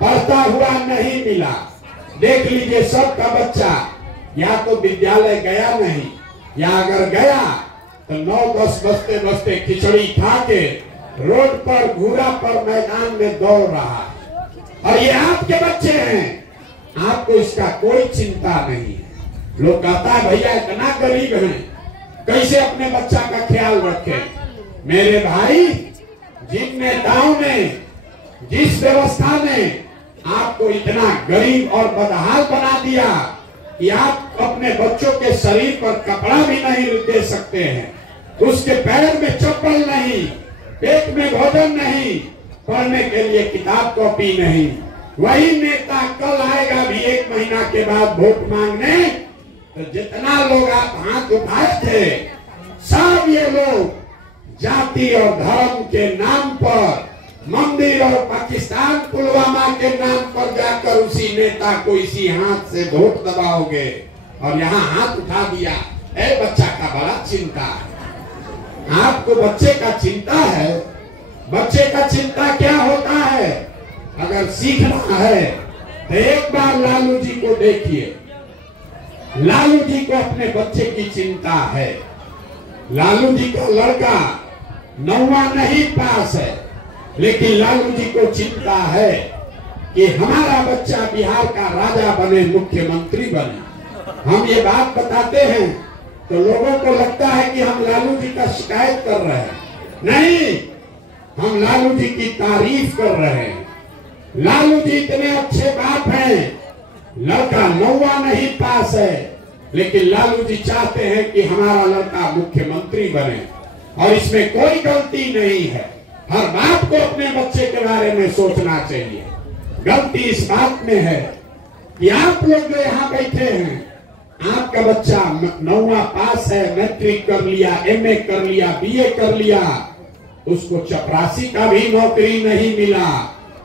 पढ़ता हुआ नहीं मिला। देख लीजिए सबका बच्चा या तो विद्यालय गया नहीं, या अगर गया तो 9-10 बजते बजते खिचड़ी खा के रोड पर घूरा पर मैदान में दौड़ रहा है। और ये आपके बच्चे हैं, आपको इसका कोई चिंता नहीं है। लोग कहता है भैया इतना गरीब हैं, कैसे अपने बच्चा का ख्याल रखें। मेरे भाई, जिन नेताओं ने, जिस व्यवस्था ने आपको इतना गरीब और बदहाल बना दिया कि आप अपने बच्चों के शरीर पर कपड़ा भी नहीं दे सकते हैं, उसके पैर में चप्पल नहीं, पेट में भोजन नहीं, पढ़ने के लिए किताब कॉपी नहीं, वही नेता कल आएगा भी 1 महीना के बाद वोट मांगने, तो जितना लोग आप हाथ उठाए थे, सब ये लोग जाति और धर्म के नाम पर, मंदिर और पाकिस्तान पुलवामा के नाम पर जाकर उसी नेता को इसी हाथ से वोट दबाओगे। और यहाँ हाथ उठा दिया, ए बच्चा का बड़ा चिंता है। आपको बच्चे का चिंता है? बच्चे का चिंता क्या होता है? अगर सीखना है तो एक बार लालू जी को देखिए, लालू जी को अपने बच्चे की चिंता है। लालू जी का लड़का 9वां नहीं पास है, लेकिन लालू जी को चिंता है कि हमारा बच्चा बिहार का राजा बने, मुख्यमंत्री बने। हम ये बात बताते हैं तो लोगों को लगता है कि हम लालू जी का शिकायत कर रहे हैं। नहीं, हम लालू जी की तारीफ कर रहे हैं। लालू जी इतने अच्छे बाप हैं, लड़का 9वां नहीं पास है, लेकिन लालू जी चाहते हैं कि हमारा लड़का मुख्यमंत्री बने, और इसमें कोई गलती नहीं है। हर बाप को अपने बच्चे के बारे में सोचना चाहिए। गलती इस बात में है कि आप लोग जो यहाँ बैठे हैं, आपका बच्चा 9वां पास है, मैट्रिक कर लिया, MA कर लिया, BA कर लिया, उसको चपरासी का भी नौकरी नहीं मिला,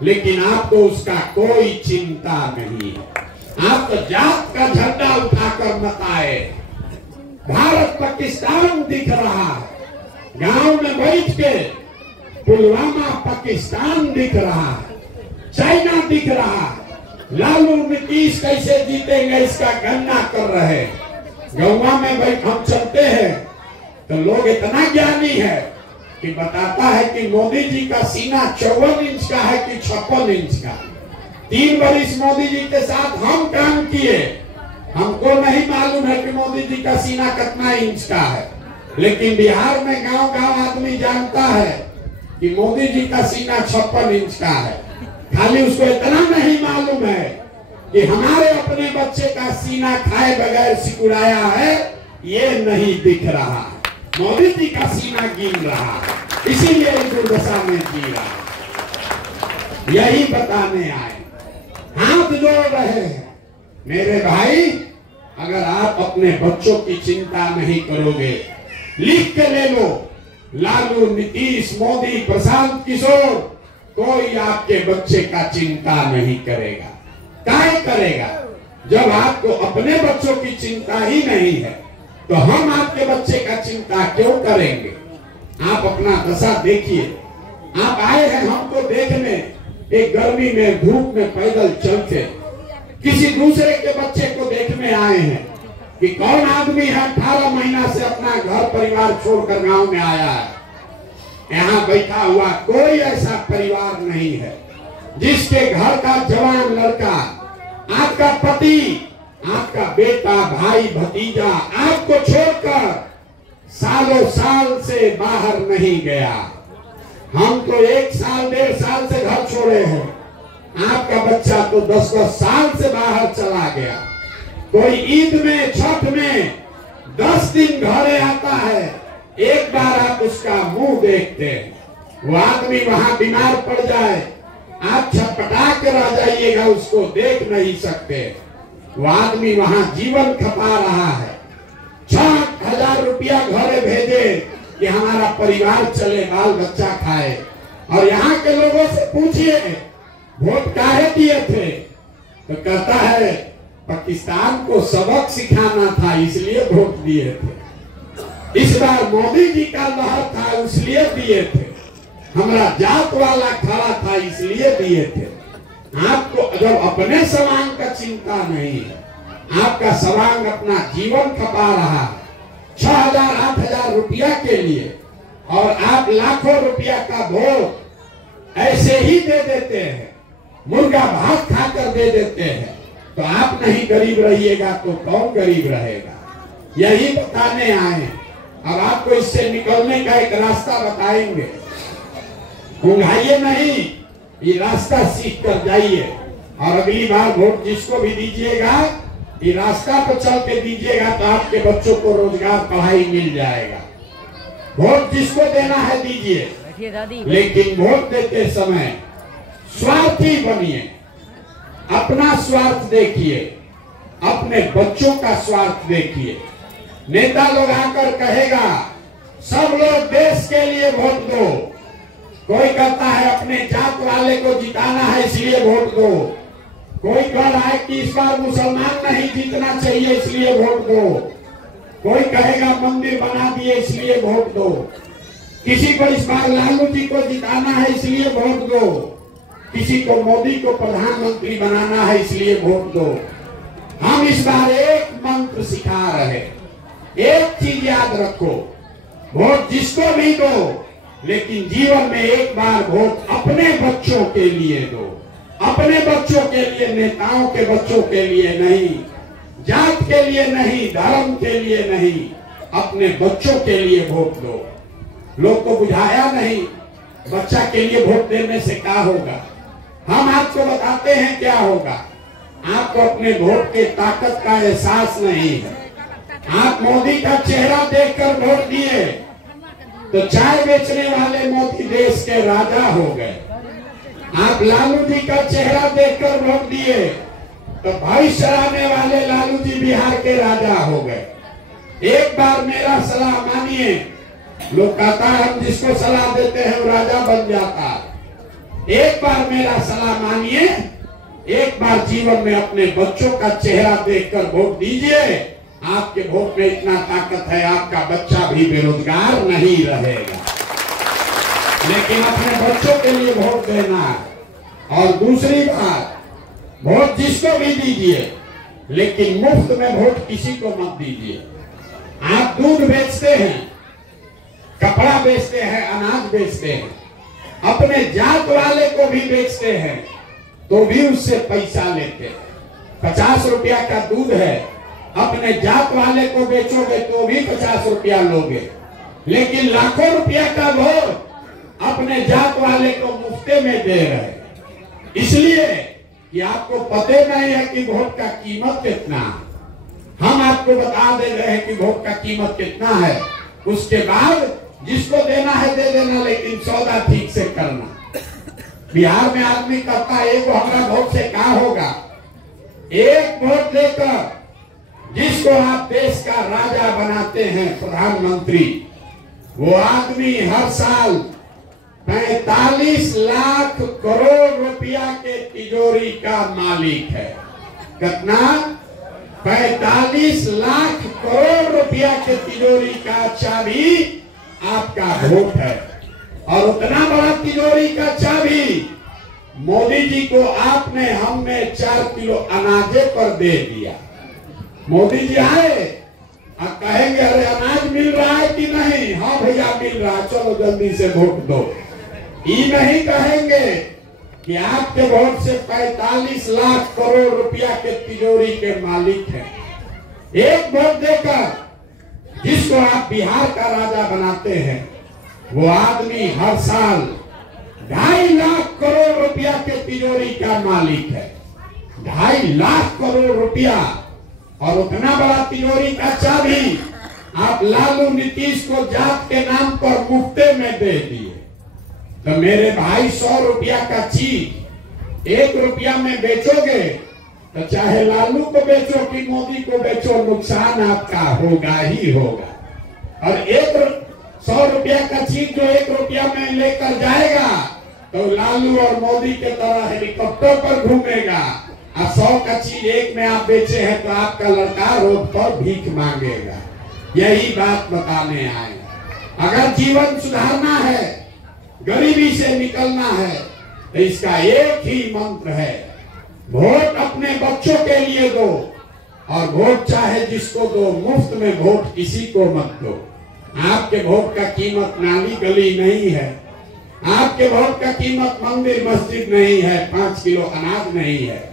लेकिन आपको उसका कोई चिंता नहीं है। आप तो जात का झंडा उठाकर मत आए। भारत पाकिस्तान दिख रहा है, गांव में बैठ के पुलवामा पाकिस्तान दिख रहा है, चाइना दिख रहा है। लालू नीतीश कैसे जीतेंगे इसका गणना कर रहे। गौवा में बैठ हम चलते हैं तो लोग इतना ज्ञानी है कि बताता है कि मोदी जी का सीना 54 इंच का है कि 56 इंच का। 3 वर्ष मोदी जी के साथ हम काम किए, हमको नहीं मालूम है कि मोदी जी का सीना कितना इंच का है, लेकिन बिहार में गांव-गांव आदमी जानता है कि मोदी जी का सीना 56 इंच का है। खाली उसको इतना नहीं मालूम है कि हमारे अपने बच्चे का सीना खाए बगैर सिकुड़ाया है, ये नहीं दिख रहा। मोदी जी का सीना गिन रहा है, इसीलिए दुर्दशा में जी रहा। यही बताने आए, हाथ जोड़ रहे हैं। मेरे भाई, अगर आप अपने बच्चों की चिंता नहीं करोगे, लिख के ले लो, लालू, नीतीश, मोदी, प्रशांत किशोर, कोई आपके बच्चे का चिंता नहीं करेगा। क्या करेगा? जब आपको अपने बच्चों की चिंता ही नहीं है, तो हम आपके बच्चे का चिंता क्यों करेंगे? आप अपना दशा देखिए। आप आए हैं हमको देखने, एक गर्मी में धूप में पैदल चलते, किसी दूसरे के बच्चे को देखने आए हैं कि कौन आदमी है 18 महीना से अपना घर परिवार छोड़कर गांव में आया है। यहाँ बैठा हुआ कोई ऐसा परिवार नहीं है जिसके घर का जवान लड़का, आपका पति, आपका बेटा, भाई, भतीजा आपको छोड़कर सालों साल से बाहर नहीं गया। हम तो 1 साल 1.5 साल से घर छोड़े हैं, आपका बच्चा तो 10-10 साल से बाहर चला गया। कोई ईद में, छठ में 10 दिन घरे आता है, एक बार आप उसका मुंह देखते हैं। वो आदमी वहां बीमार पड़ जाए, आप छटपटा के रह जाइएगा, उसको देख नहीं सकते। वो आदमी वहां जीवन खपा रहा है। 6,000 रुपया घरे भेजे कि हमारा परिवार चले, बाल बच्चा खाए। और यहाँ के लोगों से पूछिए वोट काहे दिए थे, तो कहता है पाकिस्तान को सबक सिखाना था इसलिए वोट दिए थे। इस बार मोदी जी का लहर था इसलिए दिए थे, हमारा जात वाला खड़ा था इसलिए दिए थे। आपको जब अपने समांग का चिंता नहीं है, आपका समांग अपना जीवन खपा रहा 6,000 8,000 रुपया के लिए, और आप लाखों रुपया का वोट ऐसे ही दे देते हैं, मुर्गा भात खाकर दे देते हैं, तो आप नहीं गरीब रहिएगा तो कौन गरीब रहेगा? यही बताने आए। अब आपको इससे निकलने का एक रास्ता बताएंगे। उंघाइए नहीं, ये रास्ता सीख कर जाइए, और अगली बार वोट जिसको भी दीजिएगा, ये रास्ता पर चल के दीजिएगा, तो आपके बच्चों को रोजगार, पढ़ाई मिल जाएगा। वोट जिसको देना है दीजिए, लेकिन वोट देते समय स्वार्थी बनिए। अपना स्वार्थ देखिए, अपने बच्चों का स्वार्थ देखिए। नेता लोग आकर कहेगा सब लोग देश के लिए वोट दो, कोई कहता है अपने जात वाले को जिताना है इसलिए वोट दो, कोई कह रहा है कि इस बार मुसलमान नहीं जीतना चाहिए इसलिए वोट दो, कोई कहेगा मंदिर बना दिए इसलिए वोट दो, किसी को इस बार लालू जी को जिताना है इसलिए वोट दो, किसी को मोदी को प्रधानमंत्री बनाना है इसलिए वोट दो। हम इस बार एक मंत्र सिखा रहे, एक चीज याद रखो, वोट जिसको भी दो, लेकिन जीवन में एक बार वोट अपने बच्चों के लिए दो। अपने बच्चों के लिए, नेताओं के बच्चों के लिए नहीं, जात के लिए नहीं, धर्म के लिए नहीं, अपने बच्चों के लिए वोट दो। लोग को बुझाया नहीं बच्चा के लिए वोट देने से क्या होगा? हम आपको बताते हैं क्या होगा। आपको अपने वोट के ताकत का एहसास नहीं है। आप मोदी का चेहरा देखकर वोट दिए तो चाय बेचने वाले मोदी देश के राजा हो गए। आप लालू जी का चेहरा देखकर वोट दिए तो भाई चराने वाले लालू जी बिहार के राजा हो गए। एक बार मेरा सलाह मानिए। लोग कहता है हम जिसको सलाह देते हैं वो राजा बन जाता है। एक बार मेरा सलाह मानिए, एक बार जीवन में अपने बच्चों का चेहरा देखकर वोट दीजिए। आपके वोट में इतना ताकत है, आपका बच्चा भी बेरोजगार नहीं रहेगा। लेकिन अपने बच्चों के लिए वोट देना है। और दूसरी बात, वोट जिसको भी दीजिए लेकिन मुफ्त में वोट किसी को मत दीजिए। आप दूध बेचते हैं, कपड़ा बेचते हैं, अनाज बेचते हैं, अपने जात वाले को भी बेचते हैं तो भी उससे पैसा लेते हैं। 50 रुपया का दूध है, अपने जात वाले को बेचोगे तो भी 50 रुपया लोगे, लेकिन लाखों रुपया का वोट अपने जात वाले को मुफ्ते में दे रहे। इसलिए कि आपको पता नहीं है कि वोट का कीमत कितना है। हम आपको बता दे रहे हैं कि वोट का कीमत कितना है। उसके बाद जिसको देना है दे देना, लेकिन सौदा ठीक से करना। बिहार में आदमी कहता है एक हमारा वोट से क्या होगा। एक वोट देकर जिसको आप देश का राजा बनाते हैं, प्रधानमंत्री, वो आदमी हर साल 45 लाख करोड़ रुपया के तिजोरी का मालिक है। कितना? 45 लाख करोड़ रुपया के तिजोरी का चाबी आपका वोट है। और उतना बड़ा तिजोरी का चाबी मोदी जी को आपने हमने 4 किलो अनाजे पर दे दिया। मोदी जी आए और कहेंगे अरे अनाज मिल रहा है कि नहीं? हाँ भैया मिल रहा है, चलो जल्दी से वोट दो। ये नहीं कहेंगे कि आपके वोट से 45 लाख करोड़ रुपया के तिजोरी के मालिक हैं। एक वोट देकर जिसको आप बिहार का राजा बनाते हैं, वो आदमी हर साल 2.5 लाख करोड़ रुपया के तिजोरी का मालिक है। 2.5 लाख करोड़ रुपया और उतना बड़ा तिजोरी का चाबी आप लालू नीतीश को जात के नाम पर मुफ्ते में दे दिए। तो मेरे भाई 100 रुपया का चीज 1 रुपया में बेचोगे तो चाहे लालू को बेचो कि मोदी को बेचो, नुकसान आपका होगा ही होगा। और 100 रुपया का चीज जो 1 रुपया में लेकर जाएगा तो लालू और मोदी के तरह हेलीकॉप्टर पर घूमेगा। और 100 का चीज 1 में आप बेचे हैं तो आपका लड़का रोड पर भीख मांगेगा। यही बात बताने आए। अगर जीवन सुधारना है, गरीबी से निकलना है, तो इसका एक ही मंत्र है, वोट अपने बच्चों के लिए दो। और वोट चाहे जिसको दो, मुफ्त में वोट किसी को मत दो। आपके वोट का कीमत नाली गली नहीं है, आपके वोट का कीमत मंदिर मस्जिद नहीं है, 5 किलो अनाज नहीं है।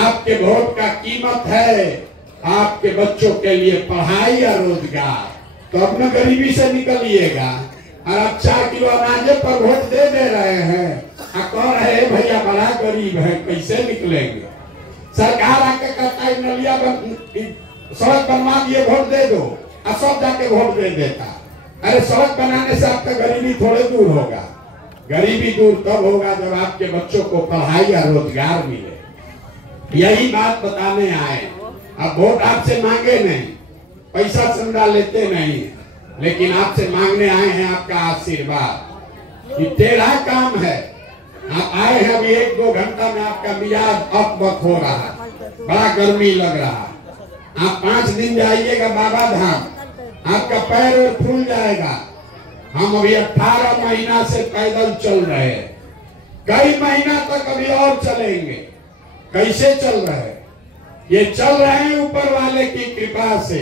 आपके वोट का कीमत है आपके बच्चों के लिए पढ़ाई या रोजगार। तो अपना गरीबी से निकलिएगा। और आप 4 किलो अनाजे पर वोट दे रहे हैं, कौन है भैया बड़ा गरीब है, कैसे निकलेंगे? सरकार आके कहता है नलिया सड़क बनवा दिए, वोट दे दो, और सब जाके वोट दे देता। अरे सड़क बनाने से आपका गरीबी थोड़े दूर होगा। गरीबी दूर तब होगा जब आपके बच्चों को पढ़ाई या रोजगार मिले। यही बात बताने आए। अब वोट आपसे मांगे नहीं, पैसा चंदा लेते नहीं, लेकिन आपसे मांगने आए हैं आपका आशीर्वाद। ये टेढ़ा काम है। आप आए हैं अभी 1-2 घंटा में आपका मिजाज अकबक हो रहा है, बड़ा गर्मी लग रहा है। आप 5 दिन जाइएगा बाबा धाम, आपका पैर और फूल जाएगा। हम अभी 18 महीना से पैदल चल रहे हैं, कई महीना तक अभी और चलेंगे। कैसे चल रहे हैं? ये चल रहे हैं ऊपर वाले की कृपा से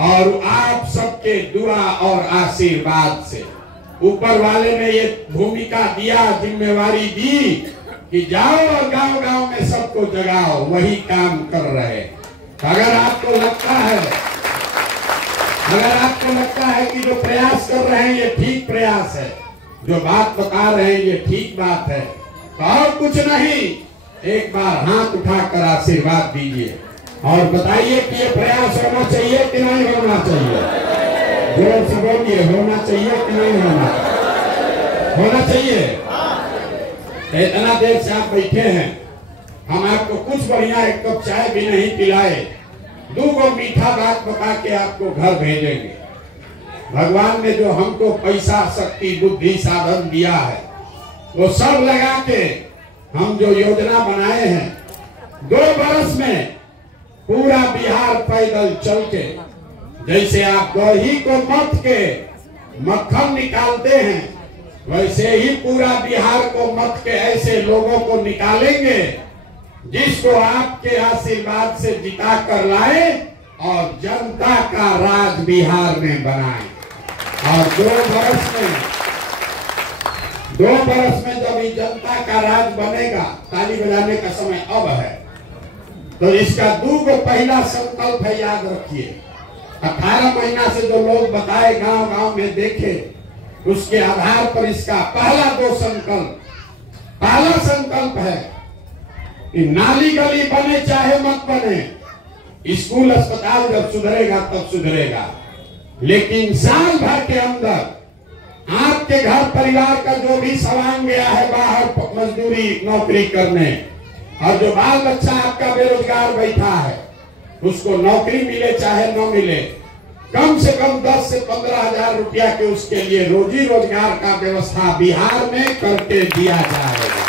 और आप सबके दुआ और आशीर्वाद से। ऊपर वाले ने ये भूमिका दिया, जिम्मेवारी दी कि जाओ और गांव-गांव में सबको जगाओ, वही काम कर रहे। अगर आपको लगता है कि जो प्रयास कर रहे हैं ये ठीक प्रयास है, जो बात बता रहे हैं ये ठीक बात है, तो और कुछ नहीं, एक बार हाथ उठाकर आशीर्वाद दीजिए और बताइए कि ये प्रयास होना चाहिए कि नहीं होना चाहिए। जोर से बोलिए, होना चाहिए कि नहीं होना चाहिए। इतना देर से आप बैठे हैं, हम आपको कुछ बढ़िया एक कप चाय भी नहीं पिलाए, 2 मीठा बात बता के आपको घर भेजेंगे। भगवान ने जो हमको पैसा, शक्ति, बुद्धि, साधन दिया है, वो सब लगा के हम जो योजना बनाए हैं, 2 बरस में पूरा बिहार पैदल चल के, जैसे आप दही को मथ के मक्खन निकालते हैं, वैसे ही पूरा बिहार को मत के ऐसे लोगों को निकालेंगे जिसको आपके आशीर्वाद से जिता कर लाए और जनता का राज बिहार में बनाए। और 2 बरस में जब ये जनता का राज बनेगा, ताली बजाने का समय अब है, तो इसका 2 पहला संकल्प है, याद रखिए। 18 महीना से जो लोग बताए, गांव गांव में देखे, उसके आधार पर इसका पहला संकल्प है कि नाली गली बने चाहे मत बने, स्कूल अस्पताल जब सुधरेगा तब सुधरेगा, लेकिन साल भर के अंदर आपके घर परिवार का जो भी सवांग गया है बाहर मजदूरी नौकरी करने, और जो बाल बच्चा आपका बेरोजगार बैठा है, उसको नौकरी मिले चाहे न मिले, कम से कम 10 से 15 हजार रुपया के उसके लिए रोजी रोजगार का व्यवस्था बिहार में करके दिया जाएगा।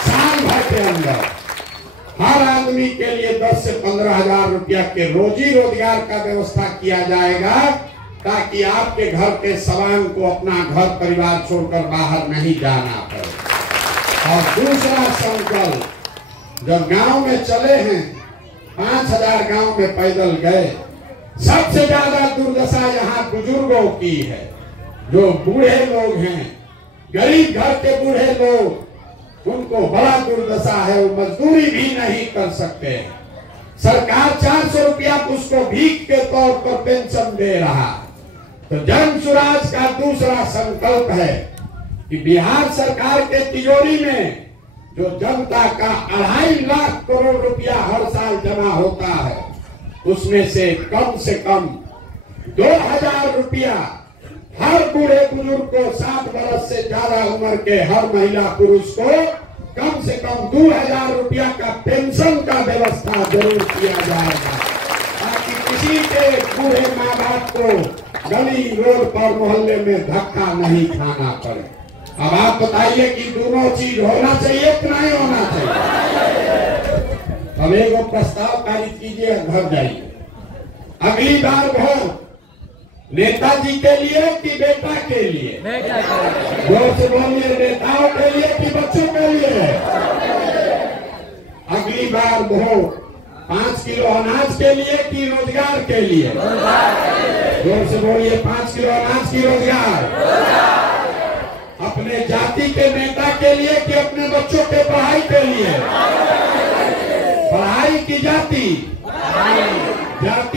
साल भर के अंदर हर आदमी के लिए 10 से 15 हजार रुपया के रोजी रोजगार का व्यवस्था किया जाएगा, ताकि आपके घर के सवांग को अपना घर परिवार छोड़कर बाहर नहीं जाना पड़े। और दूसरा संकल्प, जब गांव में चले हैं, 5000 गांव में पैदल गए, सबसे ज्यादा दुर्दशा यहाँ बुजुर्गों की है। जो बूढ़े लोग हैं, गरीब घर के बूढ़े लोग, उनको बड़ा दुर्दशा है, वो मजदूरी भी नहीं कर सकते। सरकार 400 रुपया उसको भीख के तौर पर पेंशन दे रहा। तो जन सुराज का दूसरा संकल्प है कि बिहार सरकार के तिजोरी में जो जनता का 2.5 लाख करोड़ रुपया हर साल जमा होता है, उसमें से कम 2000 रुपया हर बूढ़े बुजुर्ग को, 60 वर्ष से ज्यादा उम्र के हर महिला पुरुष को कम से कम 2000 रुपया का पेंशन का व्यवस्था जरूर किया जाएगा, ताकि किसी के बूढ़े माँ बाप को गली रोड पर मोहल्ले में धक्का नहीं खाना पड़े। अब आप बताइए कि दोनों चीज होना चाहिए कि नहीं होना चाहिए। अब एक प्रस्ताव पारित कीजिए, घर जाइए। अगली बार वोट नेताजी के लिए कि बेटा के लिए? जोर से बोलिए, नेताओं के लिए कि बच्चों के लिए? अगली बार वोट 5 किलो अनाज के लिए कि रोजगार के लिए? जोर से बोलिए, 5 किलो अनाज की रोजगार। अपने जाति के नेता के लिए कि अपने बच्चों के पढ़ाई के लिए? पढ़ाई की जाति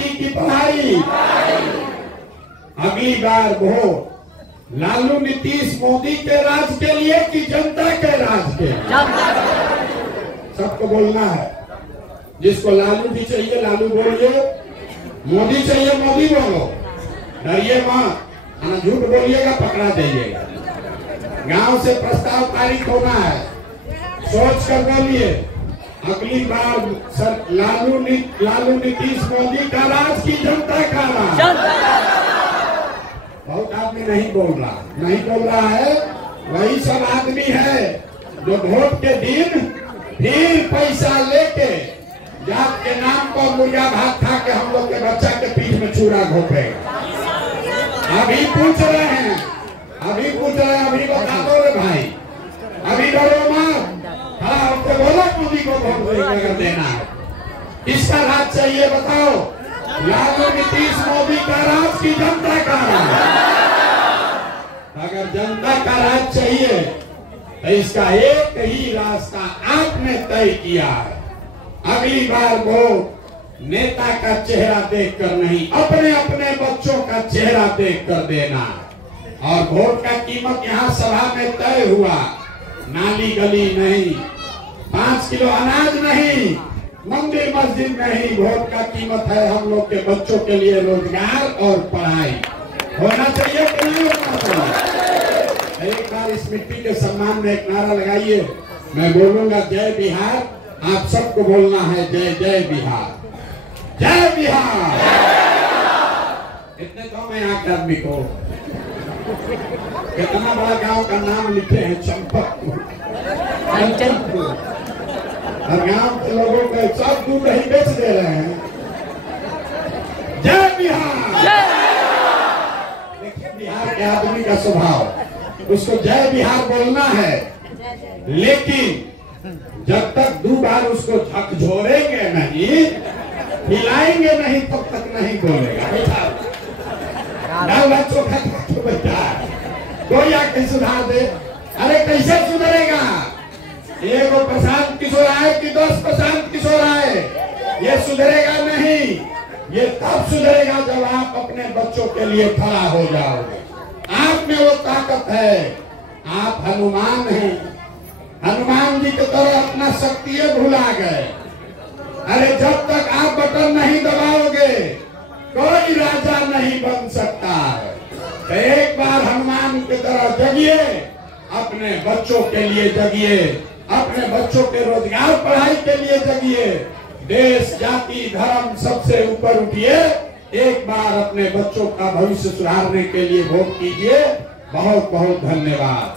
की पढ़ाई। अगली बार वोट लालू नीतीश मोदी के राज के लिए कि जनता के राज के लिए? सबको बोलना है। जिसको लालू जी चाहिए लालू बोलिए, मोदी चाहिए मोदी बोलो, डरिए मत, झूठ बोलिएगा पकड़ा जाइएगा। गांव से प्रस्ताव पारित होना है, सोच कर बोलिए। अगली बार सर लालू नीतीश मोदी का राज की जनता का राज? बहुत आदमी नहीं बोल रहा है। वही सब आदमी है जो वोट के दिन फिर पैसा लेके जात के नाम पर मुर्गा भात खा के हम लोग के बच्चा के पीठ में छुरा घोपेगा। अभी पूछ रहे हैं, अभी बता दो रे भाई, अभी डरो मत। हाँ, आपको बोलो मोदी को वोट देना है। किसका राज चाहिए बताओ? लालू नीतीश मोदी का राज की जनता का राज? अगर जनता का राज चाहिए तो इसका एक ही रास्ता आपने तय किया है। अगली बार वोट नेता का चेहरा देखकर नहीं, अपने अपने बच्चों का चेहरा देखकर देना है। और वोट का कीमत यहाँ सभा में तय हुआ, नाली गली नहीं, 5 किलो अनाज नहीं, मंदिर मस्जिद नहीं, वोट का कीमत है हम लोग के बच्चों के लिए रोजगार और पढ़ाई। होना चाहिए कि नहीं होना चाहिए? एक बार इस मिट्टी के सम्मान में एक नारा लगाइए। मैं बोलूंगा जय बिहार, आप सबको बोलना है जय जय बिहार, जय बिहार। इतने तो मैं यहाँ के आदमी को कितना बड़ा गांव का नाम लिखे हैं, चंपकपुर, और गांव के लोगों को सब दूध ही बेच दे रहे हैं। जय बिहार। देखिए बिहार के आदमी का स्वभाव, उसको जय बिहार बोलना है, लेकिन जब तक 2 बार उसको झकझोरेंगे नहीं, हिलाएंगे नहीं, तब तक नहीं बोलेगा। चोखा तो बैठा है, कोई आके सुधार दे। अरे कैसे सुधरेगा? एगो प्रशांत किशोर आए कि 10 प्रशांत किशोर आए, ये सुधरेगा नहीं। ये तब सुधरेगा जब आप अपने बच्चों के लिए खड़ा हो जाओगे। आप में वो ताकत है, आप हनुमान हैं, हनुमान जी की तरह अपना शक्ति भुला गए। अरे जब तक आप बटन नहीं दबाओगे कोई राजा नहीं बन सकता है। तो एक बार हनुमान की तरह जगिए, अपने बच्चों के लिए जगिए, अपने बच्चों के रोजगार पढ़ाई के लिए जगिए, देश जाति धर्म सबसे ऊपर उठिए। एक बार अपने बच्चों का भविष्य सुधारने के लिए वोट कीजिए। बहुत बहुत धन्यवाद।